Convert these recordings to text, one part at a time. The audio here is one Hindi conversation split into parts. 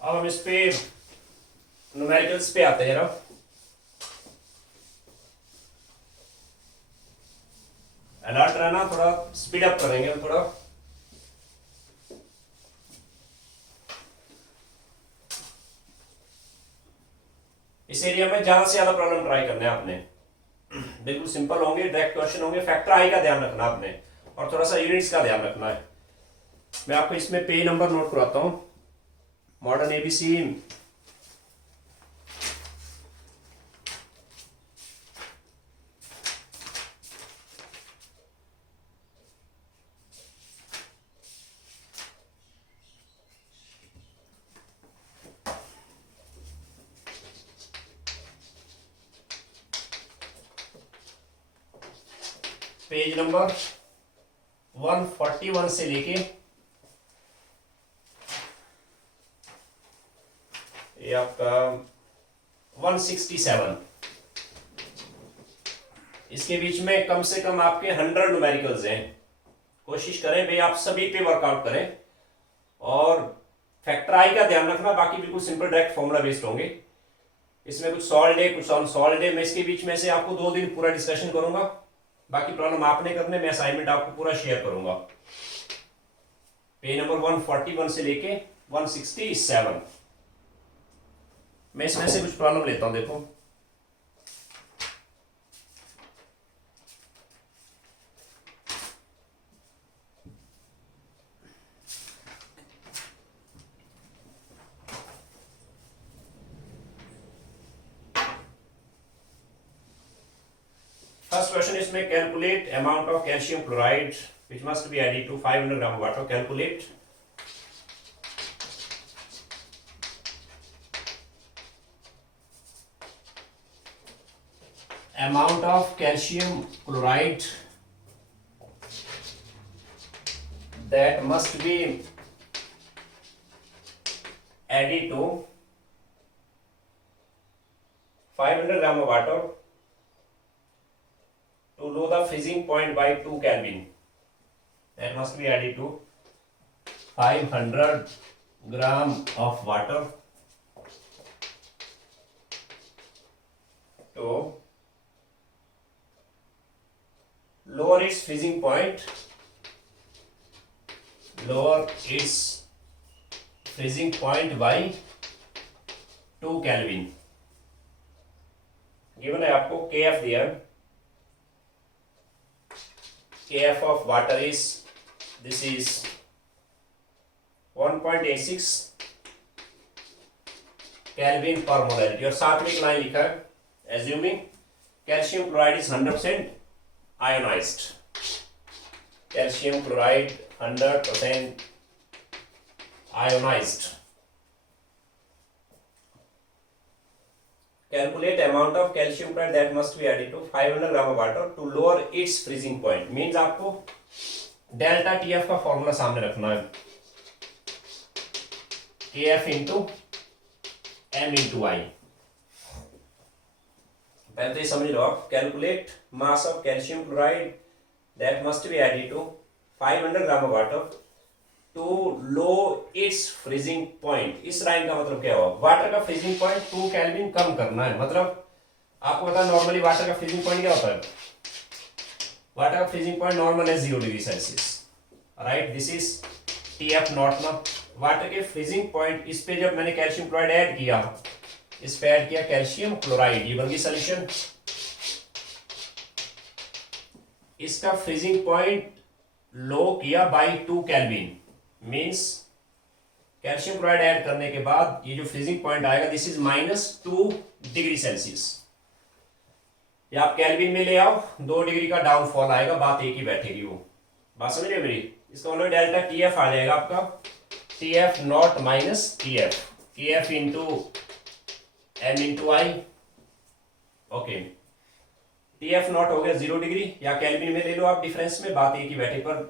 अब हम इस पे न्यूमेरिकल्स पे आते हैं जरा। अलर्ट रहना, थोड़ा स्पीड अप करेंगे हम थोड़ा। इस एरिया में ज्यादा से ज्यादा प्रॉब्लम ट्राई करना है आपने। बिल्कुल सिंपल होंगे, डायरेक्ट क्वेश्चन होंगे। फैक्टर आई का ध्यान रखना आपने और थोड़ा सा यूनिट्स का ध्यान रखना है। मैं आपको इसमें पेज नंबर नोट कराता हूं। मॉडर्न एबीसी पेज नंबर 141 से लेके ये आपका 167, इसके बीच में कम से कम आपके 100 न्यूमेरिकल्स हैं। कोशिश करें भाई आप सभी पे वर्कआउट करें और फैक्टर आई का ध्यान रखना। बाकी बिल्कुल सिंपल डायरेक्ट फॉर्मूला बेस्ड होंगे। इसमें कुछ सॉल्व है, कुछ अनसॉल्व है। मैं इसके बीच में से आपको 2 दिन पूरा डिस्कशन करूंगा। बाकी प्रॉब्लम आपने करने, मैं असाइनमेंट आपको पूरा शेयर करूंगा। पेज नंबर 141 से लेके 167 मैं इसमें से कुछ प्रॉब्लम लेता हूं। देखो फर्स्ट क्वेश्चन इसमें calculate amount of calcium chloride which must be added to 500 gram of water. Calculate amount of calcium chloride that must be added to 500 gram of water to know the freezing point by 2 Kelvin. That must be added to 500 gram of water to lower its freezing point, by 2 Kelvin. Given है आपको KF दिया, KF of water is, this is 1.86 Kelvin per molarity और साथ में एक लाइन लिखा है assuming calcium chloride is 100% ionized. Calcium chloride 100% ionized. Calculate amount of calcium chloride that must be added to 500 gram of water to lower its freezing point. Means आपको डेल्टा TF का फॉर्मूला सामने रखना है, KF into M into I। पहले तो ये समझ लो आप। Calculate mass of calcium chloride that must be added to 500 gram of water to low its freezing point. इस लाइन का मतलब क्या हुआ? वाटर का फ्रीजिंग पॉइंट 2 केल्विन कम करना है। मतलब आपको पता है नॉर्मली वाटर का फ्रीजिंग पॉइंट क्या होता है? वाटर का फ्रीजिंग पॉइंट नॉर्मल है 0 degree Celsius, right. This is TF not ना। वाटर के फ्रीजिंग पॉइंट, इस पे जब मैंने कैल्शियम क्लोराइड ऐड किया, इस पे ऐड किया कैल्शियम क्लोराइड, ये बन गई सोल्यूशन। इसका फ्रीजिंग पॉइंट लो किया by 2 kelvin, means calcium chloride add करने के बाद ये जो फ्रीजिंग पॉइंट आएगा दिस इज -2 डिग्री सेल्सियस। या आप केल्विन में ले आओ, 2 डिग्री का डाउनफॉल आएगा, बात एक ही बैठेगी। वो बात समझ रहे हो मेरी? इसका मतलब डेल्टा TF आ जाएगा आपका TF not minus TF, KF into M into I। Okay, TF not हो गया 0 डिग्री, या केल्विन में ले लो आप डिफरेंस में, बात एक ही बैठे। पर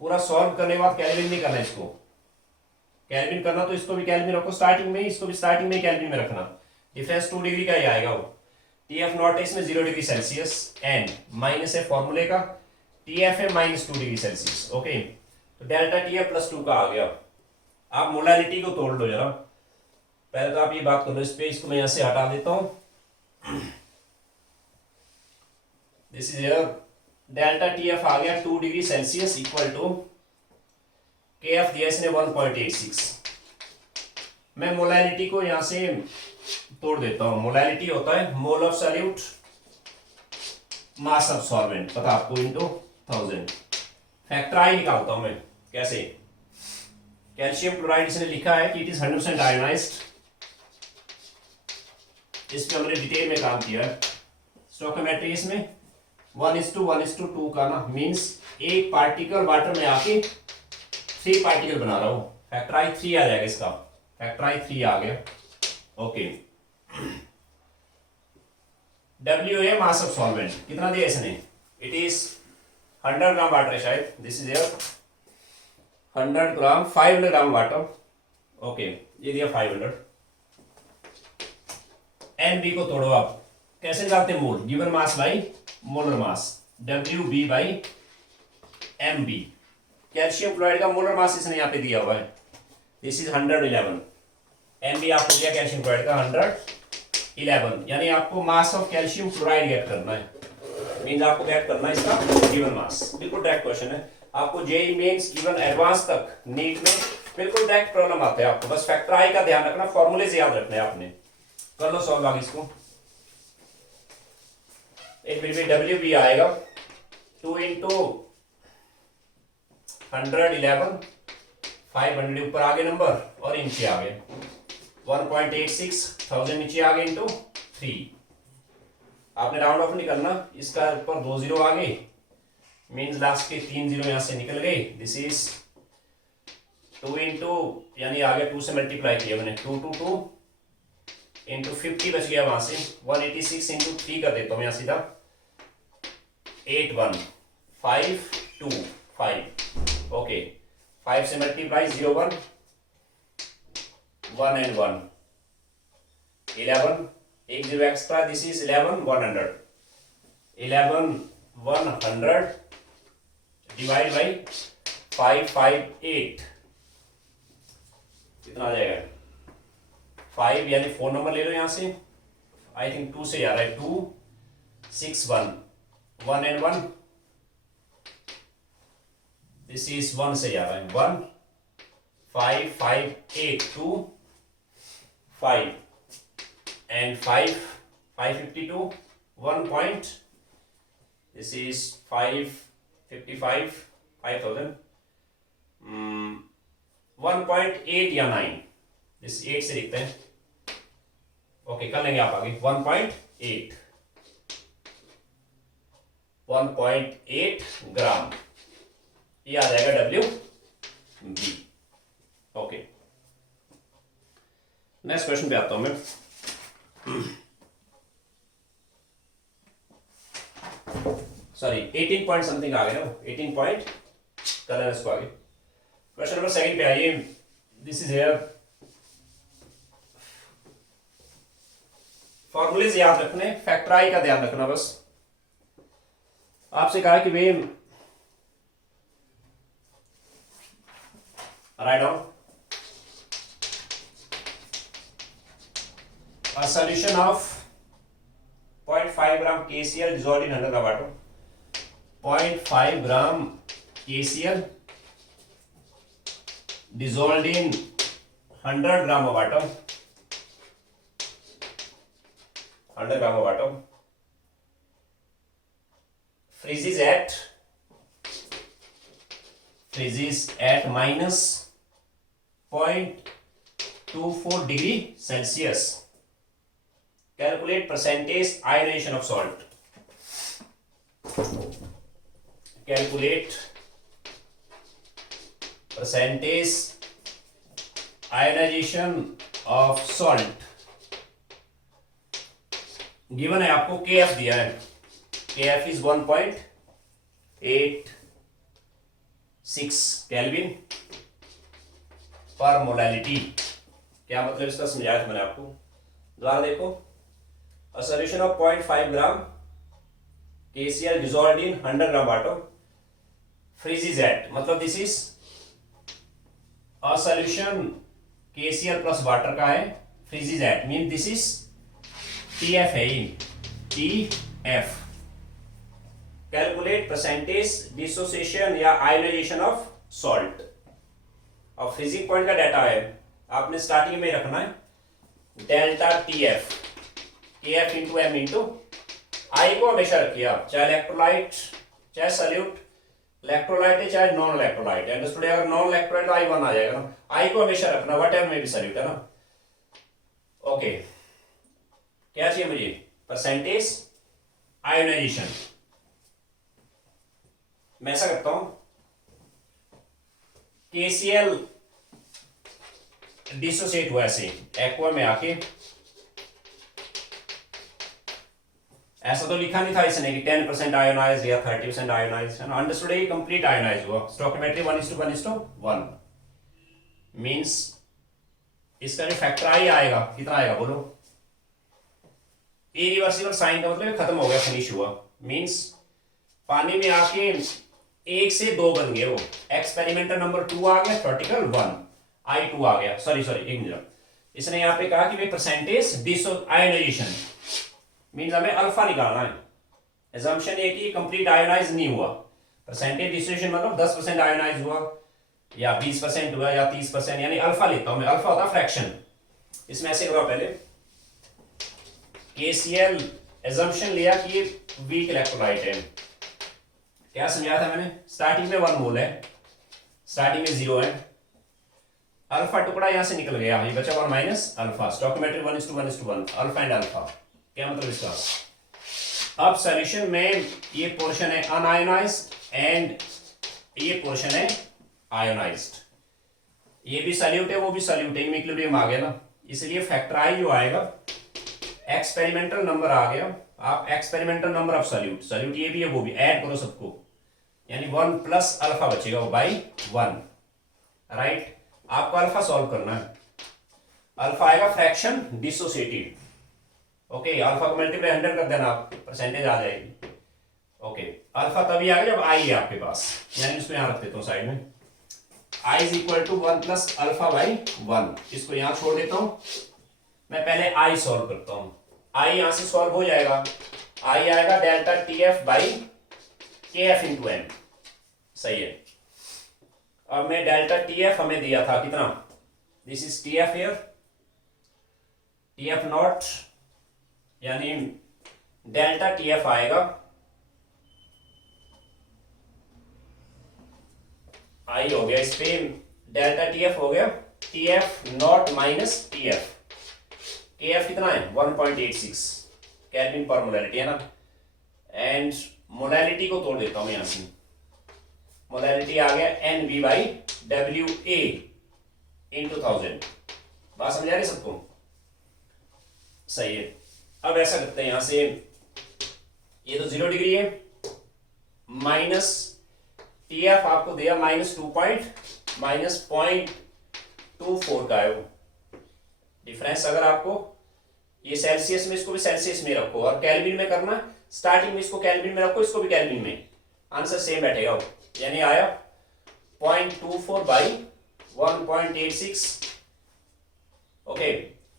पूरा सॉल्व करने के बाद केल्विन नहीं करना, इसको केल्विन करना तो इसको भी केल्विन रखो स्टार्टिंग में, इसको भी स्टार्टिंग में केल्विन में रखना। डिफरेंस 2 डिग्री का ही आएगा। वो TF नॉट है इसमें 0 डिग्री सेल्सियस, एंड माइनस है फॉर्मूले का, TF है -2 डिग्री सेल्सियस। ओके, तो डेल्टा TF +2 का आ गया। आप मोलारिटी को तोड़ लो जरा। पहले तो आप ये बात कर लो इस पे, इसको मैं यहां से हटा देता हूं। This is delta T F आ गया 2 degree Celsius equal to K F दिया इसने 1.86। मैं मोलैलिटी को यहां से तोड़ देता हूं। मोलैलिटी होता है mole of solute mass of solvent, पता आपको, इनटू 1000। फैक्टर आई निकालता हूं मैं कैसे। कैल्शियम क्लोराइड इसने लिखा है कि इट इज 100% आयोनाइज्ड। इस पे हमने डिटेल में काम किया है। स्टोइकोमेट्री इसमें 1:1:2 का ना, मींस एक पार्टिकल वाटर में आके 3 पार्टिकल बना रहा हूं। फैक्टर आई 3 आ जाएगा इसका। फैक्टर आई 3 आ गया। Okay, W A mass of solvent कितना दिया इसने, इट इज 100 ग्राम वाटर है शायद। This is 100 gram 500 gram water. Okay, ये दिया 500। एन बी को तोड़ो आप, कैसे निकालते हैं mole, given mass by molar mass, W B by M B. Calcium chloride का मोलर मास इसने यहाँ पे दिया हुआ है, दिस इज 111। एम बी आपको दिया कैल्शियम क्लोराइड का 111, यानी आपको mass of calcium chloride get करना है। मींस आपको गेट करना है इसका गिवन मास। बिल्कुल डायरेक्ट क्वेश्चन है, आपको जेई मेंस इवन एडवांस तक नीट में बिल्कुल डायरेक्ट प्रॉब्लम आते हैं। आपको बस फैक्टर आई का ध्यान रखना, फॉर्मूले से याद रखना है आपने। कर लो सॉल्व आगे इसको। It will be W B आएगा 2 × 111, 500 ऊपर आगे नंबर और नीचे आ गए 1.86, 1000 नीचे आ गए इंटू 3। आपने राउंड ऑफ नहीं करना, इसका ऊपर 2 जीरो आ गए, मीन्स लास्ट के 3 जीरो यहां से निकल गए। दिस इज 2 × यानी आ गया 2 से मल्टीप्लाई किया मैंने, 2 × 2 × 50 बच गया वहां से। 186 × 3 कर देता हूं यहां सीधा, 8152 ओके। 5 से मल्टीप्लाई 0 1 1 and 1 11, एक zero extra, this is 11 100 divide by 558 कितना आ जाएगा 5, यानी 4 नंबर ले लो यहां से। आई थिंक 2 से आ रहा है, 2 6 1 1 and 1, दिस इज 1 से आ रहा है 1 5 5 8 2 5 and 5 552 1 point, this is 555 5000 1.8 या 9, दिस 8 से लिखते हैं। ओके, कर लेंगे आप आगे। 1.8 ग्राम, ये आ जाएगा W B. Okay, next question पे आता हूं मैं। सॉरी 18 पॉइंट समथिंग आ गया ना, 18 पॉइंट कर लेना इसको आगे। क्वेश्चन नंबर 2 पे आइए। दिस इज हियर, फॉर्मूले याद रखने, फैक्टर आई का ध्यान रखना बस। आपसे कहा कि way write down a solution of 0.5 gram KCl dissolved in 100 gram water, 0.5 gram KCl dissolved in 100 gram of water, 100 gram of water freezes at minus 0.24 degree Celsius. Calculate percentage ionization of salt. Calculate percentage ionization of salt. Given है आपको, KF दिया है, KF is 1.86 केल्विन पर मोलालिटी। क्या मतलब इसका समझाया मैंने आपको, दोबारा देखो। A solution of 0.5 gram KCl dissolved in 100 gram water freezes at, मतलब this is a solution KCl plus water का है, freezes at mean this is TF है ये TF. कैलकुलेट परसेंटेज डिसोसिएशन या आयोनाइजेशन ऑफ सॉल्ट. और फ्रीजिंग पॉइंट का डाटा है, आपने स्टार्टिंग में रखना है delta TF KF into M into I को हमेशा रखिए आप, चाहे इलेक्ट्रोलाइट चाहे सल्यूट, इलेक्ट्रोलाइट है चाहे नॉन इलेक्ट्रोलाइट है. अंडरस्टूड. अगर नॉन इलेक्ट्रोलाइट तो I1 आ जाएगा ना, आई को हमेशा रखना वट एवर में भी सल्यूट है ना. ओके क्या चाहिए मुझे? Percentage ionization. मैं ऐसा करता हूं KCl डिसोसिएट हुआ ऐसे एक्वा में आके, ऐसा तो लिखा नहीं था इसने कि 10% आयोनाइज या 30% आयोनाइज है ना. अंडरस्टूड. ये कंप्लीट आयोनाइज हुआ. स्टोइकियोमेट्री 1:1:1 मींस इसका जो फैक्टर आई आएगा कितना आएगा बोलो? इरिवर्सिबल साइन का मतलब खत्म हो गया, फिनिश हुआ. मींस पानी में आके 1 से 2 बन गए वो. एक्सपेरिमेंटल नंबर 2 आ गया, प्रैक्टिकल 1 I2 आ गया. सॉरी एक मिनट, इसने यहाँ पे कहा कि भाई परसेंटेज डिसोआयोनाइजेशन मींस हमें अल्फा निकालना है. एजम्पशन ये कि कंप्लीट आयोनाइज नहीं हुआ. परसेंटेज डिसोसिएशन मतलब 10% आयोनाइज हुआ या 20% हुआ या 30%, यानी अल्फा लेता हूं मैं. अल्फा होता फ्रैक्शन. इसमें ऐसे करो पहले KCl एजम्पशन लिया कि ये वीक इलेक्ट्रोलाइट है. क्या समझाया था मैंने? स्टार्टिंग में 1 मोल है, स्टार्टिंग में 0 है. अल्फा टुकड़ा यहां से निकल गया, ये बचा 1 minus alpha. Stoichiometry 1:1:1 alpha and alpha. क्या मतलब इसका? अब सॉल्यूशन में ये पोर्शन है अनआयोनाइज्ड एंड ये पोर्शन है आयोनाइज्ड. ये भी सॉल्यूट है वो भी सॉल्यूट है, इक्विलिब्रियम आ गया ना. इसलिए फैक्टर आई जो आएगा एक्सपेरिमेंटल नंबर आ गया. आप एक्सपेरिमेंटल नंबर ऑफ सॉल्यूट ये भी है वो भी ऐड करो सबको, यानी 1 प्लस अल्फा बचेगा बाई 1. राइट. आपको अल्फा सॉल्व करना है. अल्फा आएगा फ्रैक्शन डिसोसिएटेड. ओके अल्फा को मल्टीप्लाई 100 कर देना, आप परसेंटेज आ जाएगी. ओके अल्फा तभी आएगा जब आई है आपके पास, यानी इसको यहां रख देता हूं साइड में. I is equal to 1 plus alpha by 1. इसको यहां छोड़ देता हूं. मैं पहले I सॉल्व करता हूं. I यहां से सॉल्व हो जाएगा. I आएगा delta TF by KF into M. सही है. अब मैं डेल्टा TF हमें दिया था कितना? This is TF here, TF not, यानी डेल्टा TF आएगा I हो गया, इस पे डेल्टा TF हो गया TF not minus TF. KF कितना है? 1.86 केल्विन पर मोलैरिटी है ना. एंड मोलैरिटी को तोड़ देता हूं यहां से. मोलैरिटी आ गया NB बाई WA इंटू 1000. बात समझ आ रही सबको? सही है. अब ऐसा करते हैं यहां से, ये तो 0 डिग्री है, माइनस TF आपको दिया -0.24 का है वो डिफरेंस. अगर आपको ये सेल्सियस में, इसको भी सेल्सियस में रखो और केल्विन में करना. स्टार्टिंग में इसको केल्विन में रखो, इसको भी केल्विन में, आंसर सेम बैठेगा वो. यानी आया 0.24 by 1.86. Okay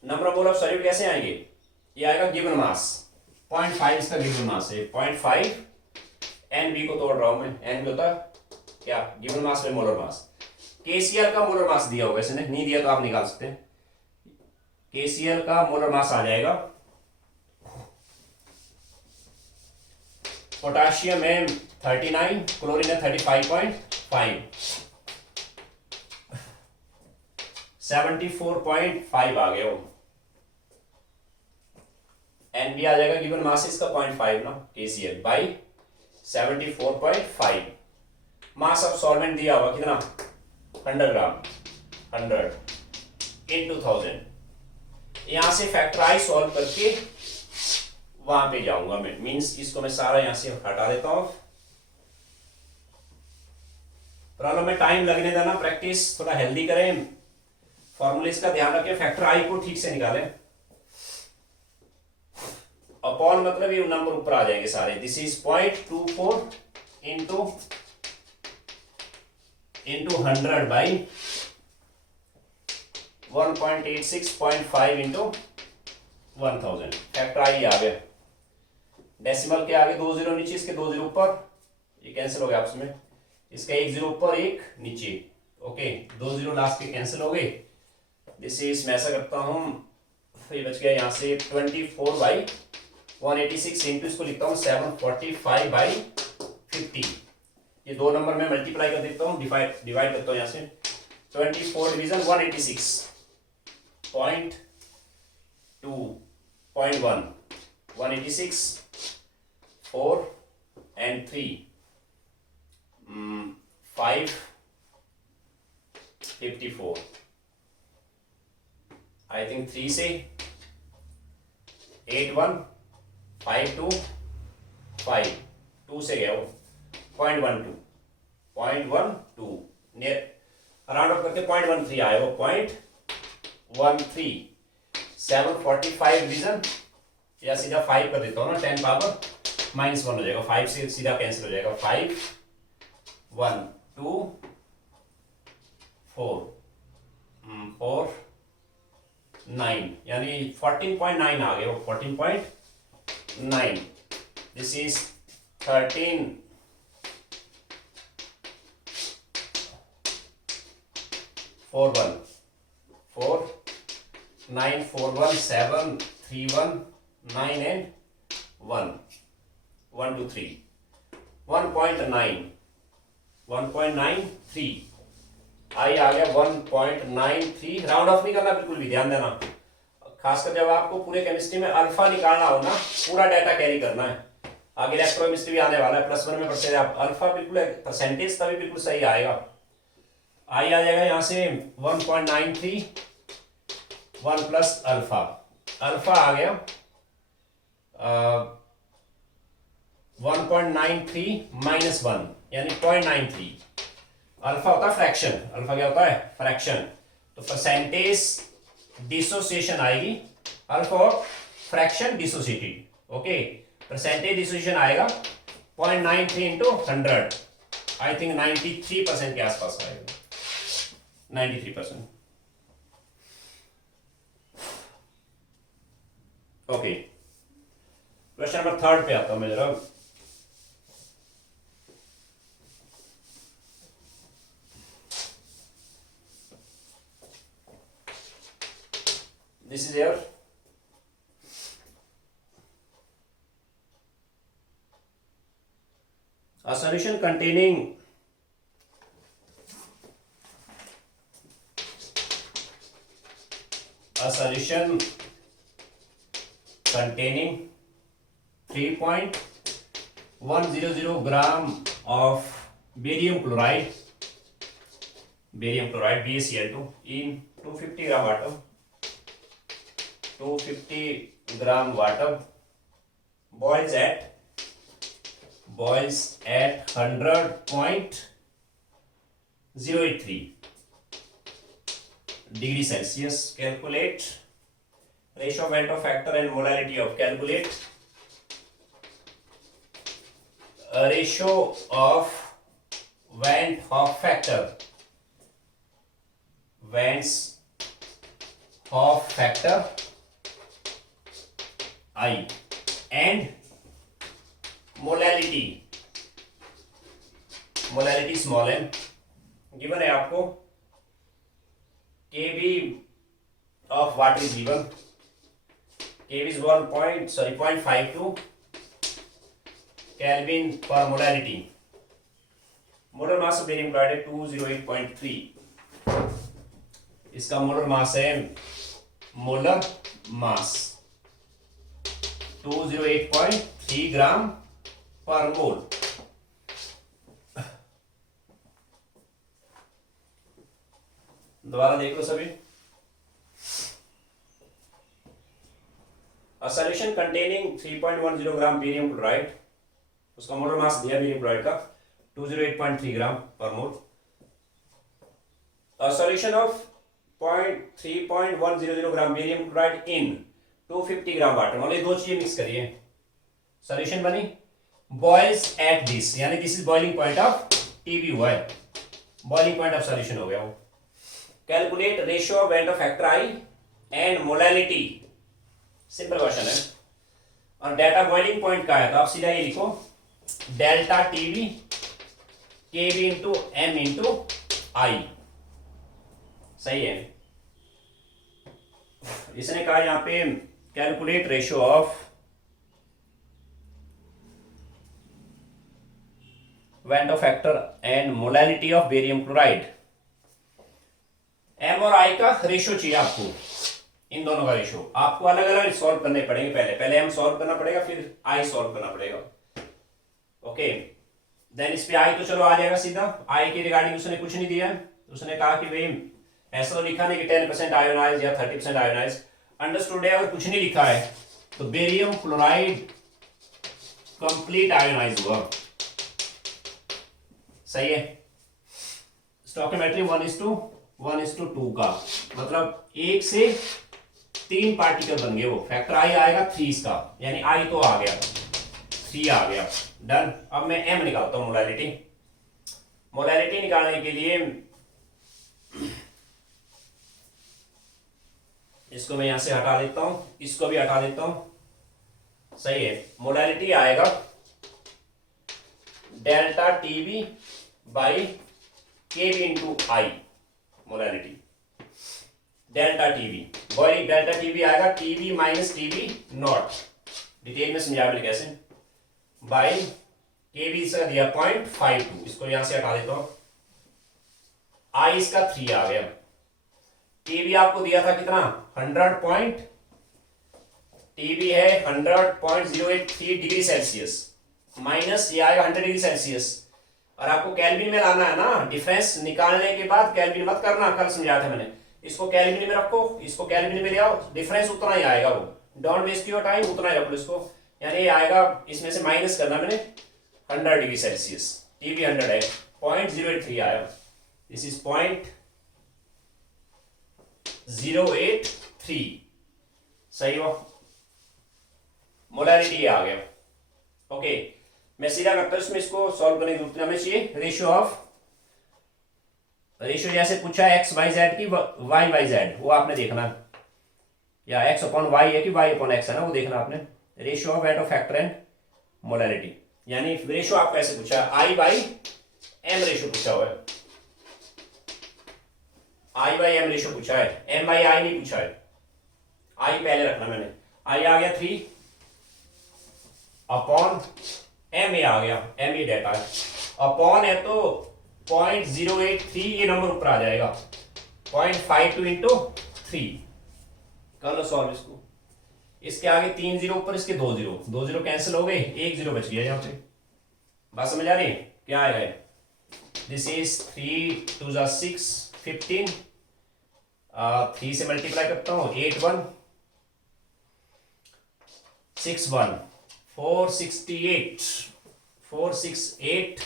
number of mole of solute कैसे आएंगे? ये आएगा गिवन मास 0.5 इसका गिवन मास है 0.5. NB को तोड़ रहा हूं मैं. NB होता क्या? गिवन मास में मोलर मास. KCl का मोलर मास दिया होगा इसने, नहीं दिया तो आप निकाल सकते हैं. KCl का मोलर मास आ जाएगा. पोटाशियम है 39, क्लोरीन है 35.5, 74.5 आ गया वो. NB आ जाएगा गिवन मास इसका 0.5 ना, KCl by 74.5. Mass of solvent दिया हुआ कितना? 100 ग्राम. 100 इंटू 1000. यहां से फैक्टर आई सॉल्व करके वहां पे जाऊंगा मैं. मींस इसको मैं सारा यहां से हटा देता हूं. प्रॉब्लम में टाइम लगने देना, प्रैक्टिस थोड़ा हेल्दी करें, फॉर्मूलेस का ध्यान रखें, फैक्टर आई को ठीक से निकालें. अपॉन मतलब ये नंबर ऊपर आ जाएंगे सारे. This is 0.24 into 100 by 1.86.5 into 1000 factor I आ गया। डेसिमल के आगे 2 जीरो नीचे, इसके 2 जीरो ऊपर, ये कैंसिल हो गया आपस में, इसका 1 जीरो ऊपर 1 नीचे, ओके 2 जीरो लास्ट के कैंसिल हो गए। दिस इज मैं ऐसा करता हूँ, ये बच गया यहाँ से 24/186 इंटू इसको लिखता हूँ 745/50। ये दो नंबर में मल्टीप्लाई कर देता हूँ, डिवाइड करता हूँ यहाँ से 24 डिवीजन 186.2.1 186 4 and 3 554 आई थिंक 3 से 8152 2 से गया वो 0.12 राउंड ऑफ करके 0.13 आया वो 0.13 745 डिवीजन, या सीधा 5 कर देता हूँ ना, 10 पावर -1 हो जाएगा, 5 से सीधा कैंसिल हो जाएगा, 5 1 2 4 4 9 यानी 14.9 आ गए वो 14.9। दिस इज 13 4 1 4 9 4 1 7 3 1 9 and 1 1 2 3 1.93 आई आ गया 1.93। राउंड ऑफ नहीं करना बिल्कुल भी, ध्यान देना, खासकर जब आपको पूरे केमिस्ट्री में अल्फा निकालना हो ना, पूरा डाटा कैरी करना है। आगे इलेक्ट्रोकेमिस्ट्री भी आने वाला है, +1 में पढ़ते हैं आप, अल्फा बिल्कुल परसेंटेज तभी बिल्कुल सही आएगा। आई आ जाएगा यहाँ से 1.93 1 प्लस अल्फा, अल्फा आ गया 1.93 -1 यानी 0.93। अल्फा होता है फ्रैक्शन, अल्फा क्या होता है फ्रैक्शन, तो परसेंटेज डिसोसिएशन आएगी, अल्फा और fraction dissociated, okay percentage dissociation आएगा 0.93 इंटू 100, आई थिंक 93% के आसपास आएगा, 93%, ओके। क्वेश्चन नंबर 3 पे आता हूं मैं जरा। This is your a solution containing a solution containing 3.100 gram of barium chloride BaCl2 in 250 gram water, 250 gram water boils at 100.083 degree Celsius. Calculate ratio of Van't Hoff factor and molality of, calculate a ratio of Van't Hoff factor, Van't Hoff factor I and molality small m given है आपको, Kb of water is given, Kb is 0.52 Kelvin per molality, molar mass of barium chloride है 208.3, इसका मोलर मास है, मोलर मास 208.3 ग्राम पर मोल। दोबारा देख लो सभी। A solution containing 3.10 gram barium chloride, उसका मोलर मास दिया बेरियम क्लोराइड का 208.3 ग्राम per mole. A solution of 3.100 gram barium chloride in 250 gram water, मतलब दो चीजें मिक्स करिए, सॉल्यूशन बनी, बॉइल्स एट दिस, यानी this is boiling point of TB हुआ है, बॉइलिंग पॉइंट ऑफ सॉल्यूशन हो गया वो। Calculate ratio of van't Hoff factor I and molality, simple question है। और डेटा बॉइलिंग पॉइंट का है तो आप सीधा ये लिखो delta T B K B into M into I, सही है। इसने कहा यहां पे calculate ratio of van't Hoff factor and molality of barium chloride. M और आई का रेशियो चाहिए आपको, इन दोनों का रेशियो आपको अलग अलग सॉल्व करने पड़ेंगे। पहले एम सॉल्व करना पड़ेगा, फिर आई सॉल्व करना पड़ेगा। ओके, देन इस पे आई तो चलो आ जाएगा सीधा। आई के रिगार्डिंग उसने कुछ नहीं दिया, उसने कहा कि भाई ऐसा तो लिखा नहीं कि 10% आयोनाइज या 30% आयोनाइज, अंडरस्टूड है। अगर कुछ नहीं लिखा है तो बेरियम क्लोराइड कंप्लीट आयोनाइज हुआ, सही है। स्टोइकियोमेट्री 1:2 का मतलब 1 से 3 पार्टिकल बन गए, वो फैक्टर आई आएगा 3 इसका, यानी आई तो आ गया, 3 आ गया, डन। अब मैं एम निकालता हूं, मोलैलिटी। मोलैलिटी निकालने के लिए इसको मैं यहां से हटा देता हूं, इसको भी हटा देता हूं, सही है। मोलैलिटी आएगा delta TB by K B into I, molality delta TB. Boiling delta TB आएगा TB minus TB naught, detail में समझा मैंने कैसे, बाई के बी इसका दिया 0.52, इसको यहां से हटा देता हूं। आई इसका 3 आ गया। टीबी आपको दिया था कितना 100 टीबी है 100.083 डिग्री सेल्सियस, माइनस ये आएगा 100 डिग्री सेल्सियस। और आपको केल्विन में लाना है ना, डिफरेंस निकालने के बाद केल्विन मत करना, कल समझाया था मैंने। इसको केल्विन में रखो, इसको केल्विन में ले आओ, डिफरेंस उतना ही आएगा, वो डोंट वेस्ट योर टाइम, उतना ही रखो इसको। यानी ये आएगा, इसमें से माइनस करना मैंने 100 डिग्री सेल्सियस, टीबी 100 है, 0.083 आया, दिस इज 0.083, सही हो। मोलैलिटी आ गया। ओके, मैं सीधा करता हूं इसमें, इसको सॉल्व करने की जरूरत हमें चाहिए। रेशियो जैसे पूछा है एक्स वाई जेड की वाई वाई जेड, वो आपने देखना, या एक्स अपॉन वाई है कि वाई अपॉन एक्स है ना, वो देखना आपने। Ratio of weight of factor and molality, यानी रेशियो आपको ऐसे पूछा है आई बाई एम रेशियो पूछा हुआ है, आई बाई एम रेशियो पूछा है, एम बाई आई नहीं पूछा है। आई पहले रखना मैंने, आई आ गया 3 अपॉन एम, ये आ गया, एम ये डेटा है, अपॉन है तो 0.083, ये नंबर ऊपर आ जाएगा, 0.52 इंटू 3, कर लो सॉल्व इसको। इसके आगे 3 जीरो ऊपर, इसके 2 जीरो, 2 जीरो कैंसिल हो गए, 1 जीरो बच गया यहाँ पे। बात समझ आ रही है? क्या आएगा, दिस इज 3 2 जा 6 15, 3 से मल्टीप्लाई करता हूं, 8 1 6 1 468 468,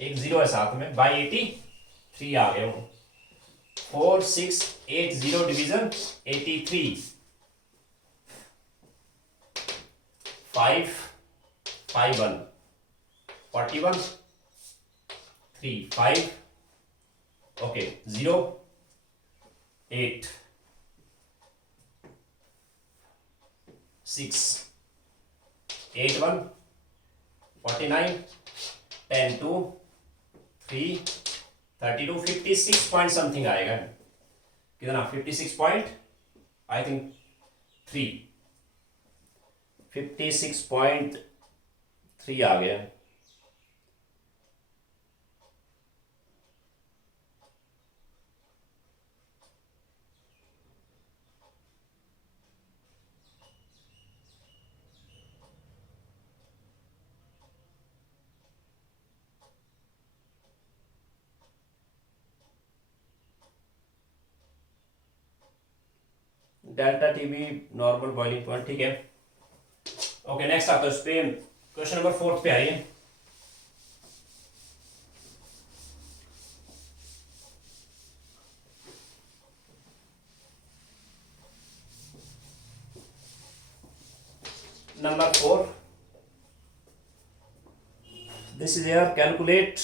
एक जीरो है साथ में, बाई 83 आ गया हूं, 4680 डिवीजन 83, 5 5 1 41 3 5, ओके 0 8 6 8 1 49 10 2 3 32 56 पॉइंट समथिंग आएगा, कितना 56 पॉइंट आई थिंक 3, 56.3 आ गया। Delta TB normal boiling point, ठीक है। ओके, नेक्स्ट आता है उस पे, क्वेश्चन नंबर 4 पे आइए। नंबर 4, दिस इज calculate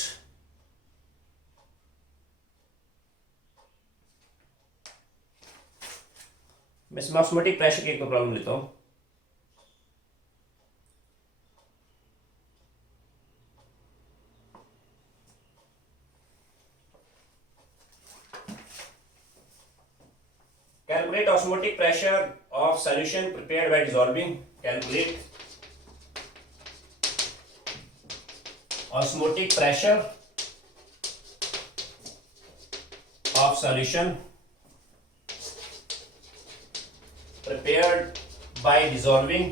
मैं इसमें ऑस्मोटिक प्रेशर की एक प्रॉब्लम लेता हूँ। Calculate osmotic pressure of solution prepared by dissolving. Calculate osmotic pressure of solution prepared by dissolving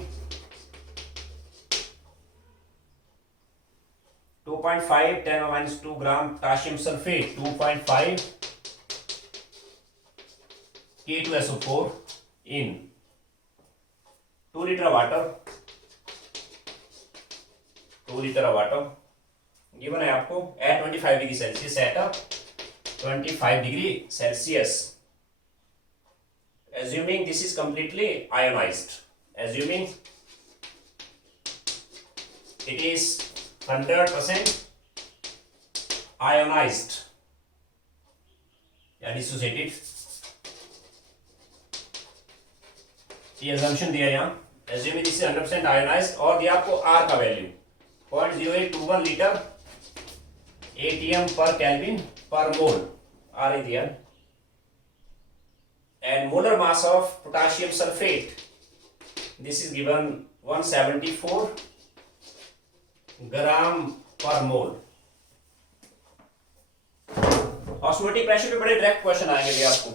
2.5 10 - 2 gram potassium sulfate, 2.5 K2SO4 in 2 liter water, 2 liter of water given है आपको at 25 degree Celsius, at 25 degree Celsius, assuming this is completely ionized, assuming it is 100% ionized या dissociated, ये assumption दिया यहाँ, assuming this is 100% ionized, और दिया आपको R का value 0.0821 litre ATM per Kelvin per mole, R is there, and molar mass of potassium sulfate, this is given 174 gram per mole. Osmotic pressure पे बड़े डायरेक्ट क्वेश्चन आएंगे आपको।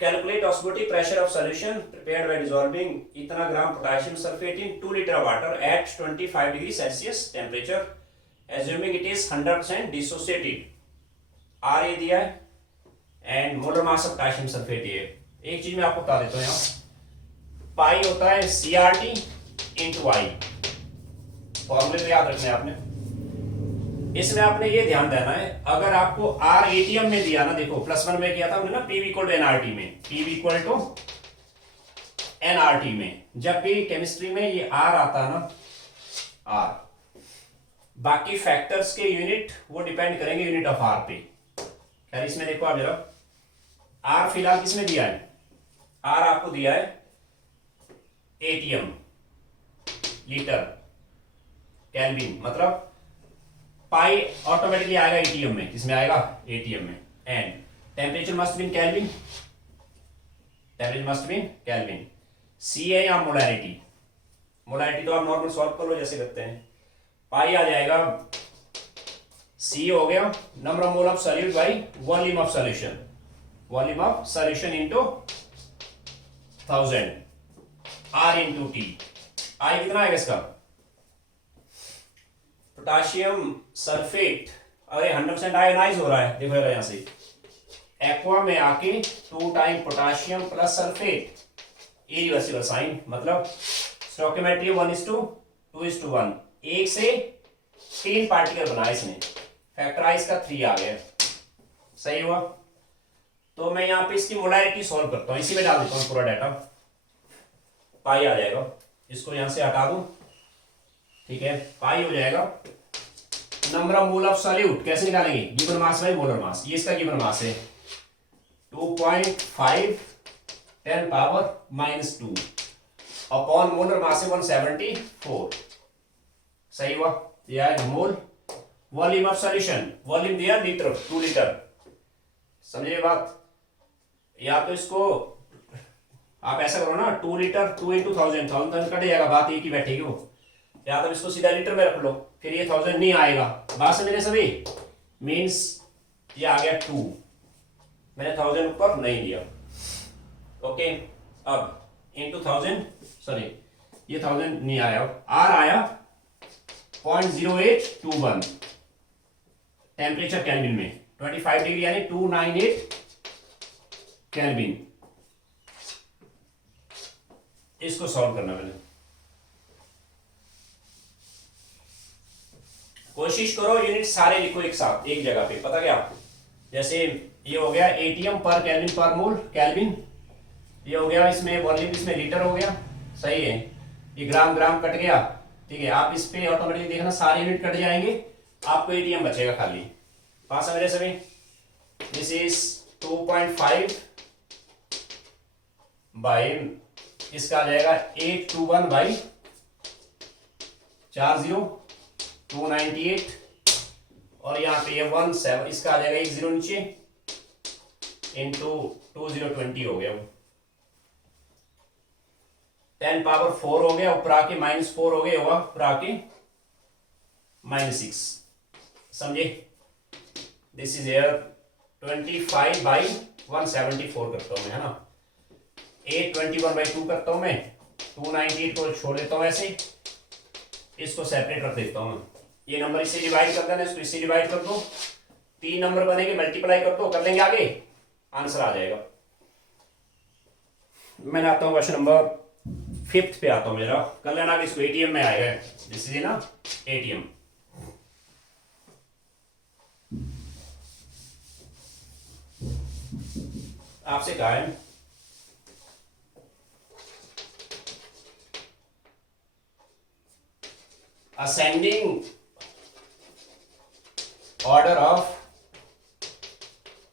Calculate osmotic pressure of solution prepared by dissolving इतना gram potassium sulphate in 2 liter water at 25 degree Celsius temperature, assuming it is 100% dissociated, R ये दिया है and molar mass of potassium sulphate ये। एक चीज मैं आपको बता देता हूँ, यहाँ पाई होता है CRT इंटू आई, फॉर्मूले तो याद रखने आपने। इसमें आपने ये ध्यान देना है, अगर आपको R ATM में दिया ना, देखो +1 में किया था हमने ना, PV = NRT में, PV = NRT में, जब भी केमिस्ट्री में ये R आता है ना, R, बाकी फैक्टर्स के यूनिट वो डिपेंड करेंगे यूनिट ऑफ आर पे। खैर इसमें देखो आप जरा, आर फिलहाल किसमें दिया है, आर आपको दिया है ATM लीटर केल्विन, मतलब पाई ऑटोमेटिकली आएगा ATM में, किसमें आएगा ATM में, and temperature must be in Kelvin, temperature must be in Kelvin. C है या मोलैरिटी, मोलैरिटी तो आप नॉर्मल सॉल्व कर लो जैसे करते हैं, पाई आ जाएगा, सी हो गया number of mole of solute by volume of solution, volume of solution into 1000, R into T. I कितना आएगा इसका, पोटाशियम सल्फेट, अरे 100% आयोनाइज हो रहा है, देखो यहां से एक्वा में आके 2 time potassium plus sulphate, irreversible sign, मतलब स्टोइकियोमेट्री 1:2:1, एक से 3 पार्टिकल बनाए इसने, फैक्टराइज का 3 आ गया, सही हुआ। तो मैं यहाँ पे इसकी मोलैरिटी सॉल्व करता हूँ, इसी में डाल देता हूँ पूरा डाटा, पाई आ जाएगा, इसको यहाँ से हटा दूं, ठीक है, पाई हो जाएगा number of mole of solute, कैसे निकालेंगे, गिवन मास बाई मोलर मास, ये इसका गिवन मास है 2.5 10⁻⁻2 अपॉन मोलर मास है 174, सही हुआ, दिया है मोल। वॉल्यूम ऑफ सॉल्यूशन, वॉल्यूम दिया लीटर, 2 लीटर, समझिए बात, या तो इसको आप ऐसा करो ना, 2 लीटर 2 × 1000 कट जाएगा, बात एक ही बैठेगी वो, या तो इसको सीधा लीटर में रख लो, फिर ये 1000 नहीं आएगा, बात समझे सभी, मीन्स ये आ गया 2, मैंने 1000 ऊपर नहीं दिया, ओके। अब इंटू 1000, सॉरी ये 1000 नहीं आया, आर आया 0.0821 टेम्परेचर केल्विन में, 25 डिग्री यानी 298 केल्विन। इसको सॉल्व करना मैंने, कोशिश करो यूनिट सारे लिखो एक साथ एक जगह पे, पता क्या, जैसे ये हो गया ATM पर केल्विन पर मोल केल्विन, ये हो गया इसमें वॉल्यूम, इसमें लीटर हो गया, सही है, ये ग्राम ग्राम कट गया, ठीक है, आप इस पे ऑटोमेटिकली देखना सारे यूनिट कट जाएंगे, आपको ATM बचेगा खाली, बात समझ रहे सभी। दिस इज 2.5 बाई इसका आ जाएगा 821 बाई 298 और यहाँ पे ये 17 इसका आ जाएगा 10 नीचे इंटू 2020 हो गया, 10 पावर 4 हो गया, ऊपर आके -4 हो गया, हुआ ऊपर आके -6, समझे। दिस इज एयर 25 बाई 174 करता हूं मैं, है ना। 821 बाई 2 करता हूं मैं, 298 को छोड़ देता हूं ऐसे, इसको सेपरेट रख देता हूं। ये नंबर इससे डिवाइड कर देना, इसको इससे डिवाइड कर दो, 3 नंबर बनेंगे, मल्टीप्लाई कर दो, कर लेंगे आगे, आंसर आ जाएगा। मैं आता हूं क्वेश्चन नंबर 5 पे आता हूं, मेरा कर लेना आगे, इसको एटीएम में आएगा, दिस इज ना एटीएम। आपसे कहा है ascending order of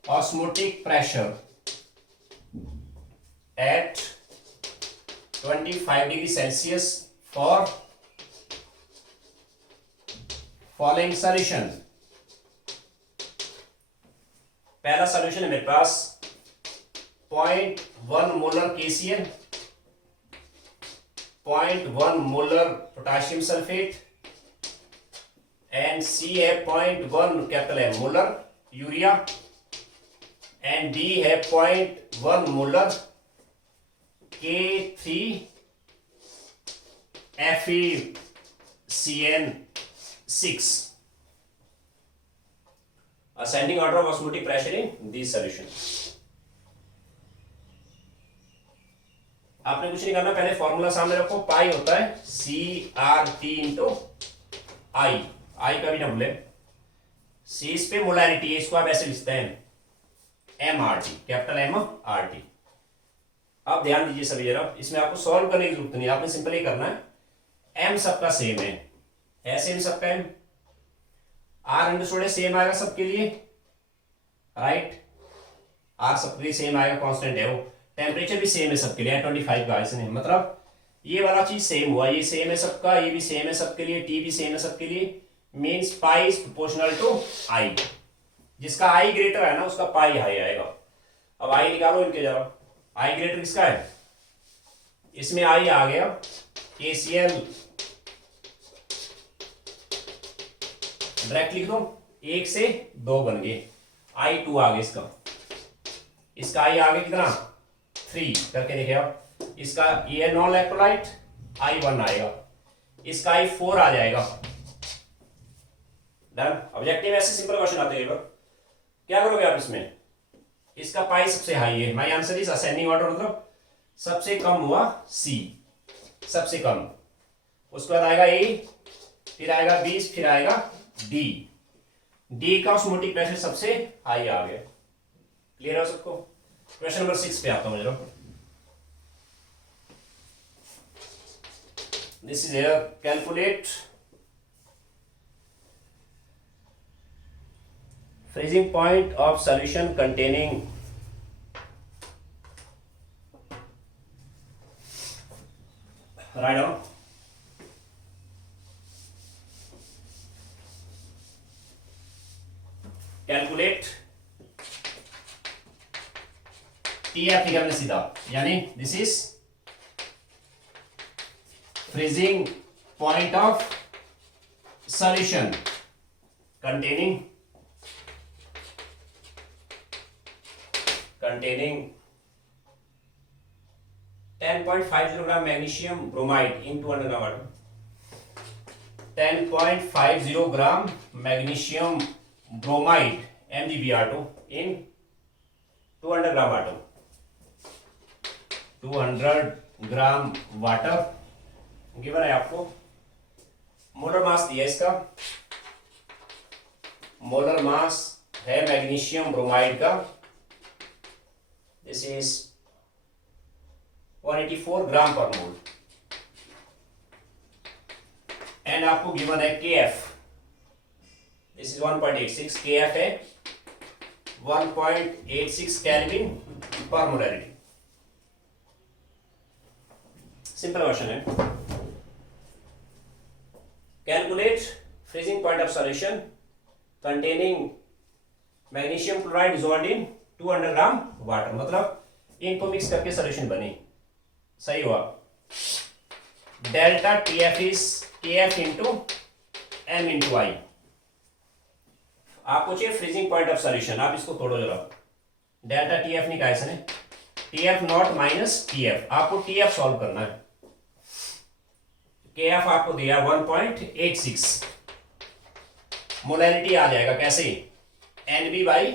osmotic pressure at 25 degree Celsius for following solution। पहला सॉल्यूशन है मेरे पास 0.1 molar KCl, 0.1 molar potassium sulphate and C है 0.1 कैपिटल है मोलर यूरिया एंड D है 0.1 molar K3FeCN6। ascending order of osmotic pressure in these solution। आपने कुछ नहीं करना, पहले फॉर्मूला सामने रखो, पाई होता है CRT इंटू आई, आई का भी ना भूले, सी इस पे मोलैरिटी है, इसको आप ऐसे लिखते हैं MRT, कैपिटल MRT। आप ध्यान दीजिए सभी जरा, इसमें आपको सॉल्व करने की जरूरत नहीं, आपने सिंपल ही करना है। M सबका सेम है सेम सबका M, R अंडरस्टूड सेम आएगा सबके लिए, राइट, R सबके लिए सेम आएगा, कांस्टेंट है वो, टेम्परेचर भी सेम है सबके लिए 25 का, इसने मतलब ये वाला चीज सेम हुआ, ये सेम है सबका, ये भी सेम है सबके लिए, T भी सेम है सबके लिए, means pi is proportional to I, जिसका I ग्रेटर है ना उसका पाई हाई आएगा। अब I निकालो इनके जरा, I ग्रेटर किसका है, इसमें I आ गया KCl, डायरेक्ट लिख दो, 1 से 2 बन गए, I2 आ गया इसका I आ गया कितना 3 करके देखे आप, इसका ये नॉन इलेक्ट्रोलाइट I1 आएगा, इसका I4 आ जाएगा, डन। ऑब्जेक्टिव ऐसे सिंपल क्वेश्चन आते हैं, क्या करोगे आप इसमें, इसका पाई सबसे हाई है, my answer is ascending order, मतलब सबसे कम हुआ C, सबसे कम, उसके बाद आएगा A, फिर आएगा B, फिर आएगा D, D का ऑस्मोटिक प्रेशर सबसे हाई आ गया। क्लियर है सबको। क्वेश्चन नंबर 6 पे आता हूं जरा, this is here, calculate freezing point of solution containing write down calculate TF लिखा हमने सीधा, यानी this is freezing point of solution containing 10.50 gram magnesium bromide in 200 gram water, 10.50 gram magnesium bromide MgBr2 in 200 gram water, 200 gram water given है आपको, मोलर मास दिया इसका, मोलर मास है मैग्नीशियम ब्रोमाइड का, this is 184 gram per mole, and आपको गिवन है KF, दिस इज 1.86, KF है 1.86 केल्विन पर मोलरिटी। सिंपल क्वेश्चन है। Calculate freezing point of solution containing magnesium chloride dissolved in 200 gram water, मतलब इनको मिक्स करके सॉल्यूशन बनी। सही हुआ। डेल्टा टी एफ इज के एफ इंटू एम इंटू आई। आपको चाहिए फ्रीजिंग पॉइंट ऑफ सॉल्यूशन, आप इसको तोड़ो जरा। डेल्टा टी एफ निकाला इसने, T F not minus T F, आपको टी एफ सॉल्व करना है। के एफ आपको दिया 1.86, मोलैरिटी आ जाएगा कैसे, N B by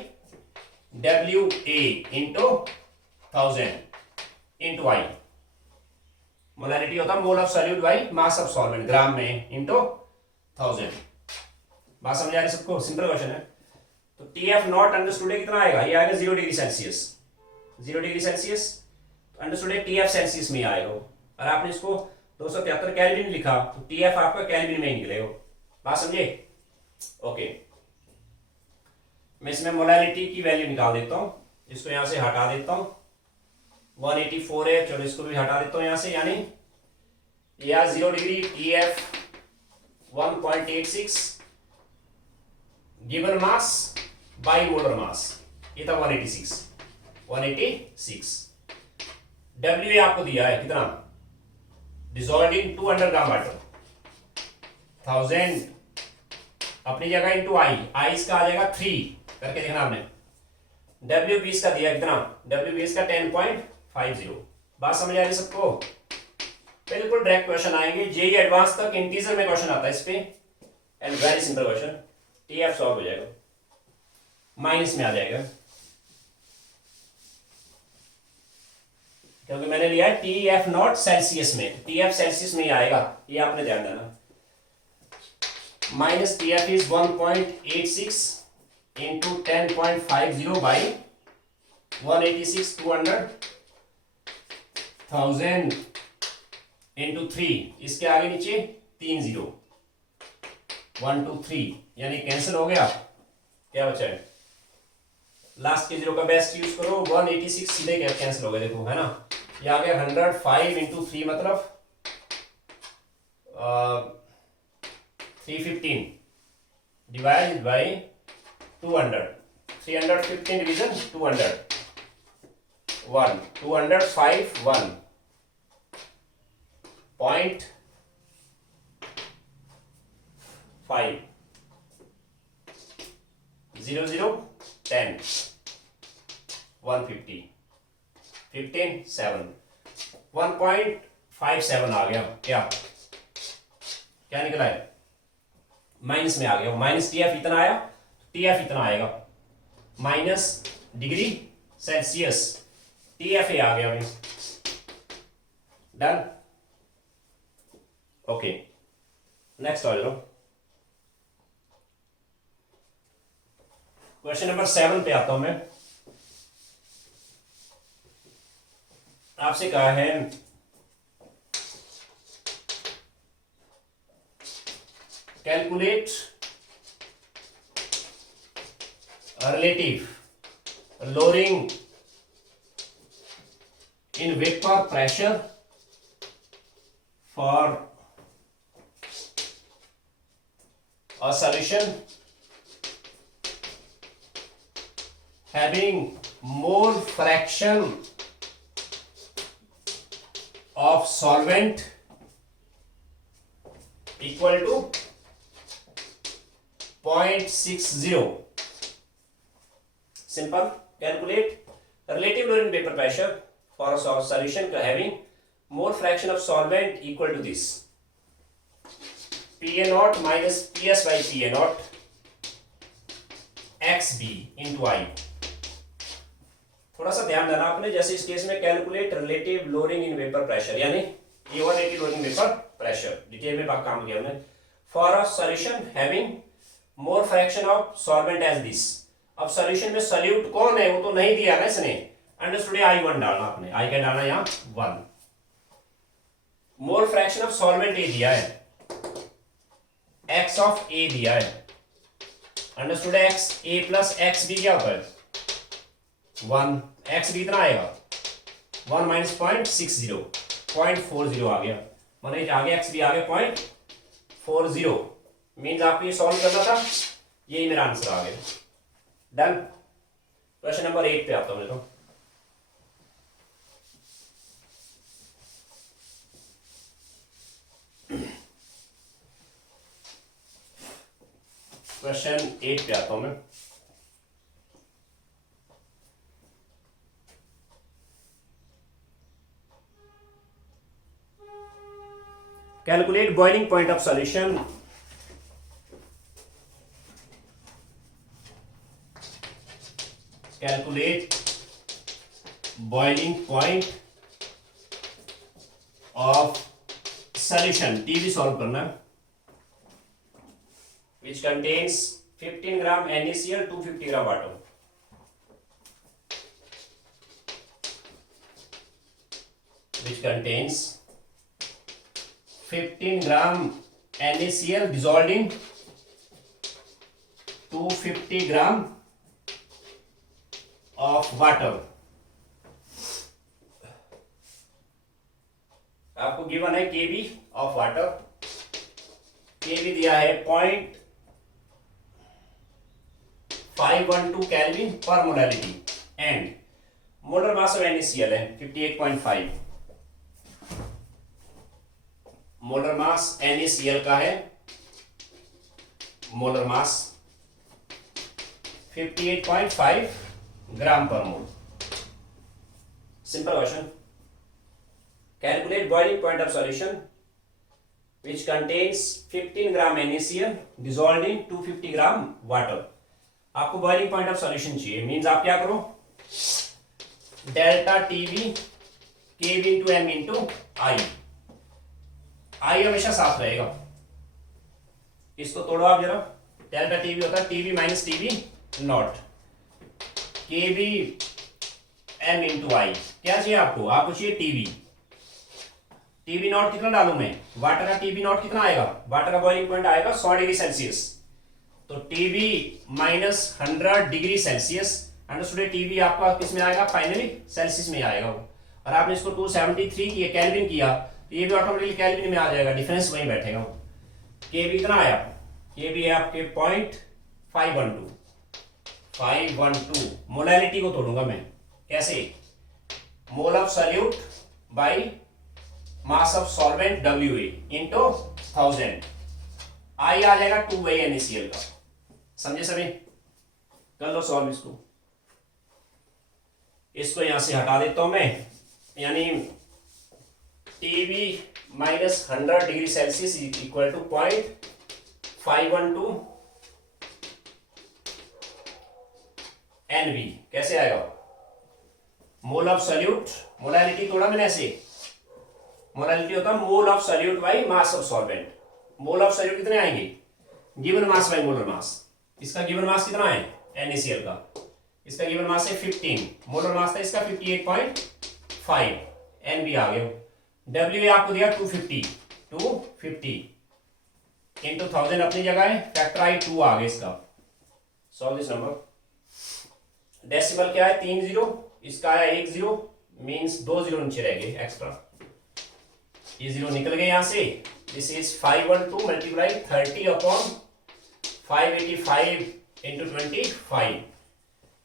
W A into 1000 into I. Molarity होता है mole of solute by mass of solvent, gram में इंटू 1000। बात समझ आ रही सबको? सिंपल क्वेश्चन है। तो टी एफ नॉट अंडरस्टूड कितना आएगा, ये आएगा 0 degree Celsius. 0 degree Celsius understood T F Celsius में आएगा। और आपने इसको 273 केल्विन लिखा तो टी एफ आपका केल्विन में ही निकलेगा। बात समझे? ओके, मैं इसमें मोलैरिटी की वैल्यू निकाल देता हूं, इसको यहां से हटा देता हूं। 184 है, चलो इसको भी हटा देता हूं यहां से, यानी या 0 degree T F 1.86 given mass by molar मास, ये था 186। डब्ल्यू आपको दिया है कितना, डिसॉल्व्ड इन 200 ग्राम वाटर, 1000 अपनी जगह इंटू आई, आई इसका आ जाएगा 3 करके देखना आपने। डब्ल्यू 20 का दिया कितना, डब्ल्यू 20 का 10.50। बात समझ आ रही सबको? बिल्कुल डायरेक्ट क्वेश्चन आएंगे, जेई एडवांस तक इंटीजर में क्वेश्चन आता है इस पे, and very simple question. T F solve हो जाएगा, माइनस में आ जाएगा क्योंकि मैंने लिया है टी एफ नॉट सेल्सियस में, टी एफ सेल्सियस में ही आएगा, ये आपने ध्यान देना। Minus T F is 1.86 into 10.50 by 186 200,000 into 3, इसके आगे नीचे 3 0, 1 2 3 यानी कैंसिल हो गया। क्या बचा है, लास्ट के 0 का बेस्ट यूज करो, 186 सीधे कैंसिल हो गया, देखो है ना, ये आ गया 105 इंटू 3 मतलब 315 डिवाइड बाई 200, 315 डिवीजन 200, 1 205 1.5 0 0 10 150 15 7 1.57 आ गया। क्या निकला है, माइनस में आ गया, माइनस टी एफ इतना आया, टी एफ इतना आएगा, minus degree Celsius T F ए आ गया भाई। डन, ओके नेक्स्ट आ जाओ। क्वेश्चन नंबर 7 पे आता हूं मैं। आपसे कहा है calculate relative lowering in vapour pressure for a solution having more fraction of solvent equal to 0.60. Simple. Calculate relative load in vapor pressure for a solution having more fraction of solvent equal to this. PA naught minus PS by PA naught XB into I. थोड़ा सा ध्यान देना आपने, जैसे इस केस में calculate relative lowering in vapour pressure, यानी A180 lowering vapour pressure, detail में काम किया हमने। For a solution having mole fraction of solvent as this. अब सॉल्यूशन में सॉल्यूट कौन है वो तो नहीं दिया ना इसने, अंडरस्टूड I1 डालना आपने, I क्या डालना यहाँ 1। Mole fraction of solvent A दिया है, x ऑफ a दिया है, understood x a plus x B क्या होता है 1, एक्स बी इतना आएगा 1 माइनस 0.60, 0.40 आ गया, मतलब आगे x भी आ गया 0.40, मीन्स आपको ये सॉल्व करना था, यही मेरा आंसर आ गया। डन। क्वेश्चन नंबर 8 पे आता हूँ मैं तो। क्वेश्चन 8 पे आता हूं मैं। Calculate boiling point of solution. Calculate boiling point of solution, TB solve करना, which contains 15 gram NaCl, 250 gram water. Which contains 15 gram NaCl dissolved in 250 gram of water. आपको गिवन है Kb ऑफ वाटर, Kb दिया है 0.512 केल्विन पर molarity and molar mass of NaCl है 58.5। मोलर मास NaCl का है, molar mass 58.5 gram per mole. Simple question. Calculate boiling point of solution which contains 15 gram NaCl dissolved in 250 gram water. आपको बॉइलिंग पॉइंट ऑफ सॉल्यूशन चाहिए, मींस आप क्या करो, डेल्टा टीवी केबी इंटू एम इंटू आई, आई हमेशा साथ रहेगा, इसको तोड़ो आप जरा। डेल्टा टीवी होता है TB minus TB naught, KB M into I. क्या चाहिए आपको, आपको चाहिए टीवी। टीबी नॉट कितना डालूं मैं, वाटर का टीबी नॉट कितना आएगा, वाटर का बॉइलिंग पॉइंट आएगा 100 डिग्री सेल्सियस, तो TB minus 100 degree Celsius. Understood. TB आपका किस में आएगा, फाइनली सेल्सियस में आएगा वो, और आपने इसको 273 किया केल्विन किया, तो ये भी ऑटोमेटिकली केल्विन में आ जाएगा, डिफरेंस वहीं बैठेगा। केबी कितना आया, केबी है आपके 512। मोलैलिटी को तोड़ूंगा मैं, कैसे, मोल of solute by mass of solvent WA into 1000, आई आ जाएगा 2 NaCl का। समझे सभी, कर लो सॉल्व इसको। इसको यहां से हटा देता हूं मैं, यानी T B minus 100 degree Celsius equal to 0.512 NB। कैसे आएगा, मोल ऑफ सॉल्यूट, मोलैलिटी तोड़ा मैंने ऐसे, मोलैलिटी होता है mole of solute by mass of solvent. Mole of solute कितने आएंगे, गिवन मास बाई मोलर मास। इसका गिवन मास कितना है NaCl का, इसका गिवन मास है 15, मोलर मास था इसका 58.5, NB आ गया। WA आपको दिया 250 इंटू 1000 अपनी जगह है, फैक्टर आई 2 आ गया इसका। Solve this number. डेसिमल क्या है 3 0, इसका आया 1 0, मीन्स 2 0 नीचे रह गए एक्स्ट्रा, ये 0 निकल गए यहां से। This is 512 multiply 30 upon 585 into 25,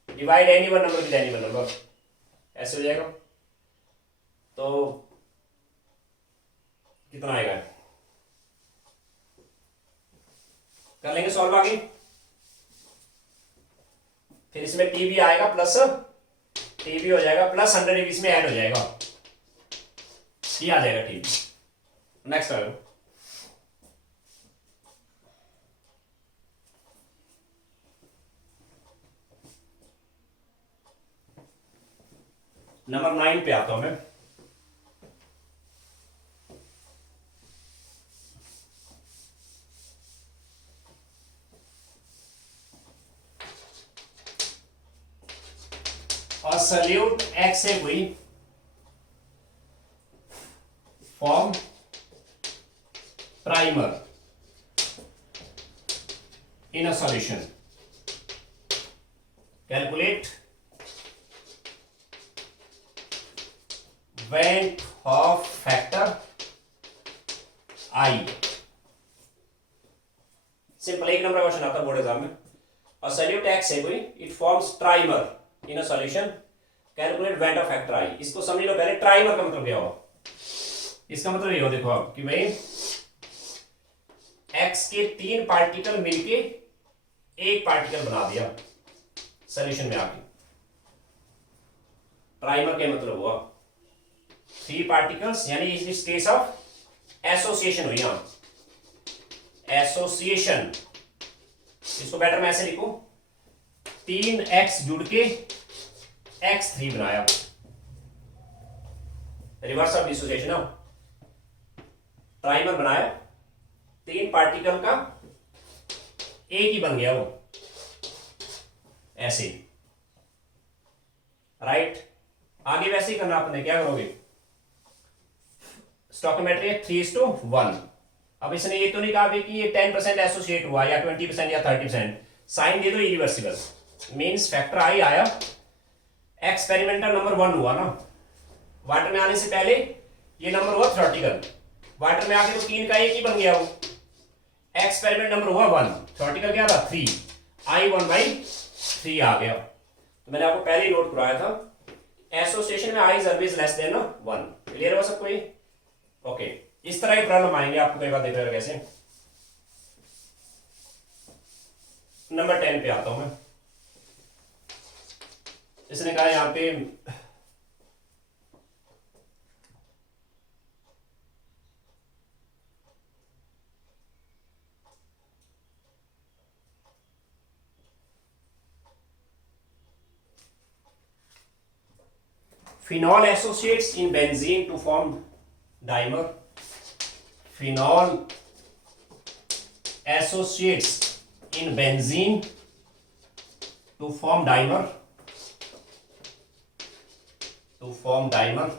divide any one number with any one number, ऐसे हो जाएगा। तो कितना आएगा, कर लेंगे सॉल्व आगे। फिर इसमें टीबी आएगा प्लस, टीबी हो जाएगा प्लस 100 इसमें ऐड हो जाएगा, ये आ जाएगा टीबी। नेक्स्ट आएगा नंबर 9 पे आता हूं मैं। और सॉल्यूट एक्स है कोई, form primer in a solution. Calculate Van't of factor I. Simple 1 number question आता है बोर्ड एग्जाम में। और सॉल्यूट एक्स है कोई, it forms trimer in a solution, calculate weight of factor I. इसको समझ लो पहले, ट्राइमर का मतलब क्या हो। इसका मतलब ये हो, देखो आप कि भाई एक्स के 3 पार्टिकल मिलके एक पार्टिकल बना दिया सॉल्यूशन में आके। ट्राइमर के मतलब हुआ 3 पार्टिकल्स, यानी इस केस ऑफ एसोसिएशन हुई, यहां एसोसिएशन। इसको बेटर मैं ऐसे लिखूं, 3x जुड़ के x3 बनाया, रिवर्स ऑफ डिसोसिएशन हो। ट्राइमर बनाया, 3 पार्टिकल का एक ही बन गया वो, ऐसे। राइट, आगे वैसे ही करना आपने। क्या करोगे, स्टोइकोमेट्री 3:1। अब इसने ये तो नहीं कहा कि ये 10% एसोसिएट हुआ या 20% या 30%, साइन दे दो इरिवर्सिबल, मींस फैक्टर आई आया, एक्सपेरिमेंटल नंबर 1 हुआ ना, वाटर में आने से पहले ये नंबर हुआ थ्योरेटिकल, वाटर में आके तो 3 का एक ही बन गया वो, एक्सपेरिमेंट नंबर हुआ 1, थ्योरेटिकल क्या था 3, आई 1/3 आ गया। तो मैंने आपको पहले ही नोट कराया था, एसोसिएशन में I is always less than 1। Clear हो सबको ये? ओके, इस तरह की प्रॉब्लम आएंगे आपको कई बार, देख रहे कैसे। नंबर 10 पे आता हूं मैं। इसने कहा यहां पे phenol associates in benzene to form dimer. Phenol associates in benzene to form dimer. To form dimer.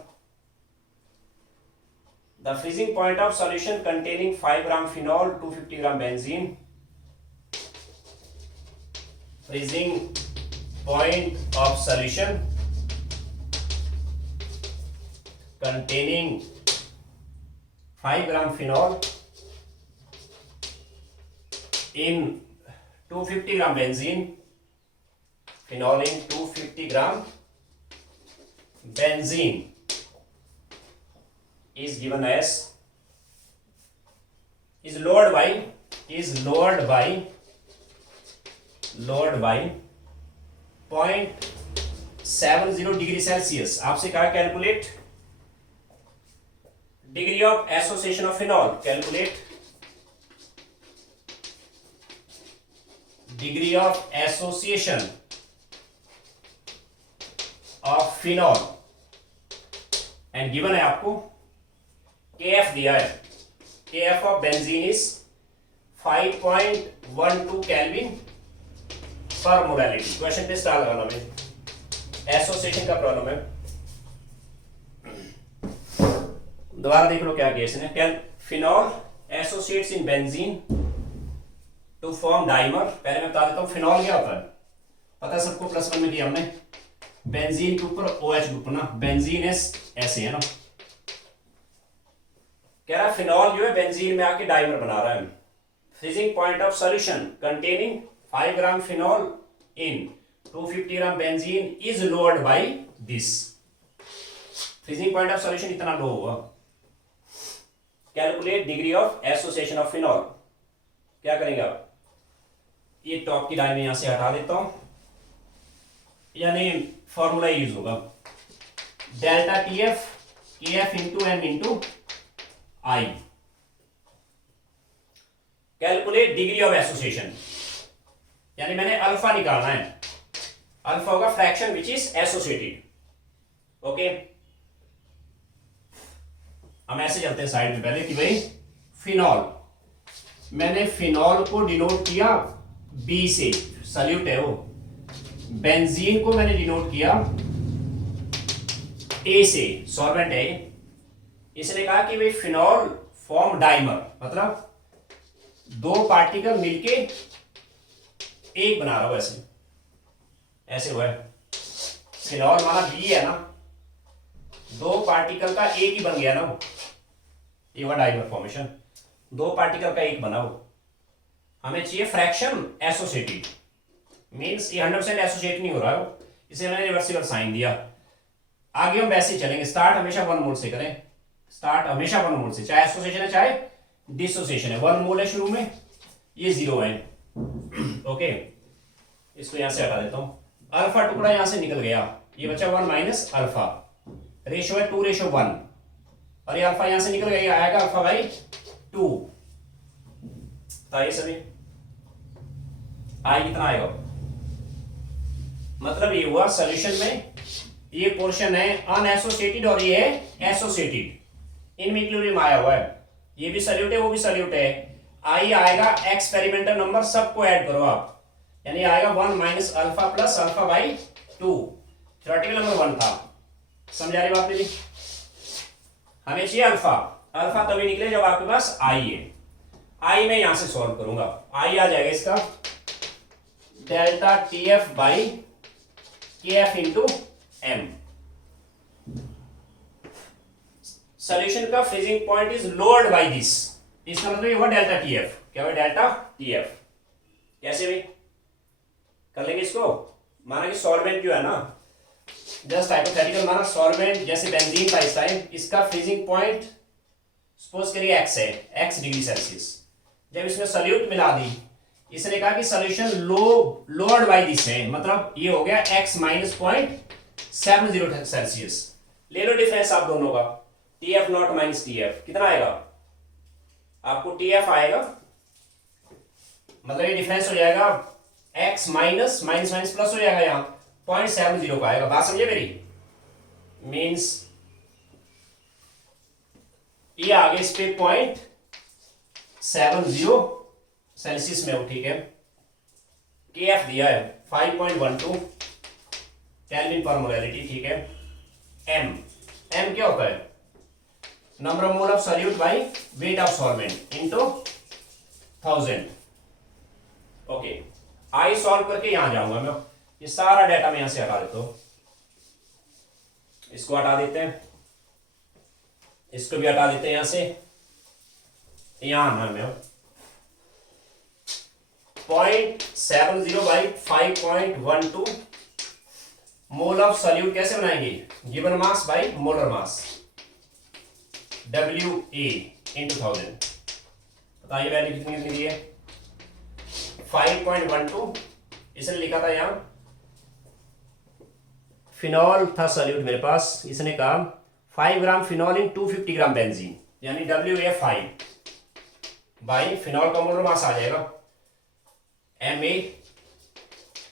The freezing point of solution containing 5 gram phenol, 250 gram benzene. Freezing point of solution containing 5 gram phenol in 250 gram benzene, phenol in 250 gram benzene is given as, is lowered by 0.70 degree Celsius. आपसे कहा calculate degree of association of phenol, calculate degree of association of phenol, and given है आपको KF दिया है, KF of benzene is 5.12 kelvin पर मोलैरिटी। क्वेश्चन पे स्टार लगाना में, एसोसिएशन का प्रॉब्लम है। दोबारा देख लो क्या किया इसने, phenol associates in benzene to form dimer. पहले मैं बता देता हूं फिनॉल क्या होता है, पता है सबको, +1 में किया हमने। बेंजीन के ऊपर OH ग्रुप ना, बेंजीन ऐसे है ना, कह रहा है फिनॉल जो है बेंजीन में आके डाइमर बना रहा है। Freezing point of solution containing 5 gram phenol in 250 gram benzene is lowered by this. Freezing point of solution इतना लो होगा। Calculate degree of association of phenol. क्या करेंगे आप, ये टॉप की लाइन में यहां से हटा देता हूं, यानी फॉर्मूला यूज होगा delta TF KF into M into I। Calculate degree of association, यानी मैंने अल्फा निकालना है, अल्फा होगा fraction which is associated. Okay, हम ऐसे चलते हैं साइड में पहले कि भाई फिनॉल, मैंने फिनॉल को डिनोट किया B से, सल्यूट है वो। बेंजीन को मैंने डिनोट किया A से, सॉल्वेंट है। इसने कहा कि भाई फिनॉल फॉर्म डाइमर, मतलब 2 पार्टिकल मिलके एक बना रहा हो, ऐसे हुआ है। फिनॉल माना B है ना, दो पार्टिकल का एक ही बन गया ना वो, ये हुआ डाइमर फॉर्मेशन, दो पार्टिकल का एक बना वो। हमें चाहिए फ्रैक्शन एसोसिएटेड, मींस ये 100% एसोसिएट नहीं हो रहा है, इसे मैंने रिवर्सिबल साइन दिया। आगे हम वैसे ही चलेंगे, स्टार्ट हमेशा 1 मोल से करें, स्टार्ट हमेशा 1 मोल से, चाहे एसोसिएशन है चाहे डिसोसिएशन है। 1 मोल है शुरू में, ये 0 है। ओके, इसको यहां से हटा देता हूं, अल्फा टुकड़ा यहां से निकल गया, ये बचा 1 माइनस अल्फा, रेशो है 2:1, और ये अल्फा यहां से निकल गया, आएगा अल्फा बाई 2। बताइए सभी आई कितना आएगा? मतलब ये हुआ सॉल्यूशन में ये पोर्शन है अनएसोसिएटेड और ये है एसोसिएटेड, इनमें इक्विलिब्रियम आया हुआ है, ये भी सॉल्यूट है वो भी सॉल्यूट है। आई आएगा एक्सपेरिमेंटल नंबर, सबको ऐड करो आप, यानी आएगा 1 minus alpha plus alpha by 2, theoretical number 1 था। समझा रही बात मेरी? हमें चाहिए अल्फा, अल्फा तभी निकले जब आपके पास आई है। आई मैं यहां से सॉल्व करूंगा, आई आ जाएगा इसका delta T F by K F into M. Solution का freezing point is lowered by this, इसका मतलब ये हुआ डेल्टा टी एफ। क्या हुआ? Delta T F. कैसे भी कर लेंगे इसको, माना कि सॉल्वेंट जो है ना, जस्ट हाइपोथेटिकल, माना सॉल्वेंट जैसे बेंजीन था इस टाइम, इसका फ्रीजिंग पॉइंट सपोज करिए x है, x डिग्री सेल्सियस। जब इसमें सॉल्यूट मिला दी, इसने कहा कि सॉल्यूशन लोअर्ड बाय दिस है, मतलब ये हो गया x माइनस 0.70 सेल्सियस। ले लो डिफरेंस आप दोनों का, T F not minus T F, कितना आएगा आपको? टी एफ आएगा, मतलब ये डिफरेंस हो जाएगा x minus minus minus plus हो जाएगा, यहां 0.70 का आएगा। बात समझे मेरी? मीन्स ये आगे इस पे 0.70 सेल्सियस में हो, ठीक है। के एफ दिया है 5.12 केल्विन पर मोलैरिटी, ठीक है। एम, एम क्या होता है? Number of mole of solute by weight of solvent into 1000। Okay, I solve करके यहां जाऊंगा मैं, ये सारा डाटा मैं यहां से हटा देता हूं, इसको हटा देते हैं, इसको भी हटा देते हैं यहां से, यहां आना मैं 0.70 बाई 5.12 मोल ऑफ सॉल्यूट कैसे बनाएंगे? Given mass by molar mass, WA into 1000। बताइए वैल्यू कितनी कितनी दी है? 5.12। इसने लिखा था यहां फिनॉल था सॉल्यूट मेरे पास, इसने कहा 5 gram phenol in 250 gram benzene, यानी WA 5 बाई फिनॉल का मोलर मास आ जाएगा MA,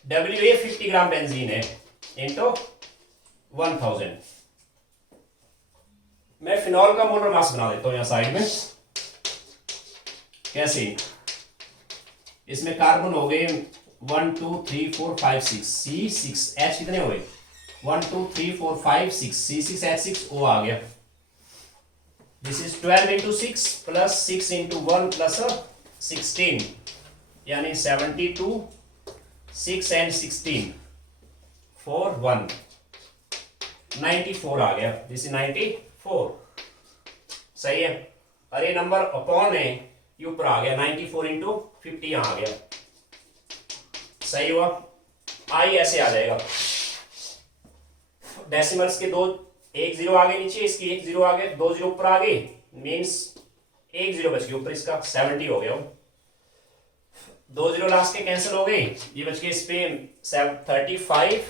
WA 50 ग्राम बेंजीन है इंटू 1000। मैं फिनॉल का मोलर मास बना देता हूं यहां साइड में। कैसे? इसमें कार्बन हो गए 1 2 3 4 5 6 C6, H कितने हो गए? 1 2 3 4 5 6, C6H6 O आ गया। This is 12 into 6 plus 6 into 1 plus 16, यानी 72, 6 एंड 16 4 1 94 आ गया। दिस इज 94, सही है। अरे नंबर अपॉन है, ये ऊपर आ गया 94 इंटू 50 यहां आ गया, सही हुआ। आई ऐसे आ जाएगा, डेसिमल्स के 1 0 आगे नीचे, इसकी 1 0 आगे, 2 0 ऊपर आ गई, मीन्स 1 0 बच गया ऊपर, इसका 70 हो गया। 2 0 लास्ट के कैंसिल हो गई, ये बच गए इस पे 35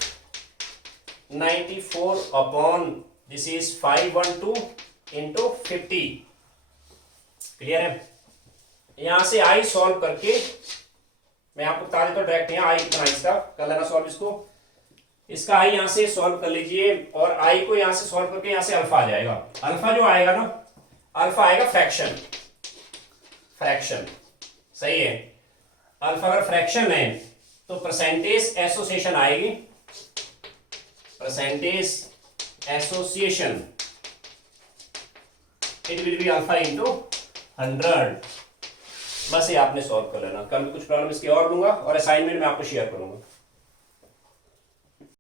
94 upon this is 512 into 50। Clear है? यहां से आई सॉल्व करके मैं आपको बता देता हूं डायरेक्ट, यहां आई कितना इसका कर लेना सॉल्व, इसका आई यहां से सॉल्व कर लीजिए, और आई को यहां से सॉल्व करके यहां से अल्फा आ जाएगा। अल्फा जो आएगा ना, अल्फा आएगा फ्रैक्शन, फ्रैक्शन, सही है। अल्फा अगर फ्रैक्शन है तो परसेंटेज एसोसिएशन आएगी, percentage association it will be alpha into 100। बस ये आपने सॉल्व कर लेना, कल कुछ प्रॉब्लम इसकी और दूंगा और असाइनमेंट में आपको शेयर करूंगा।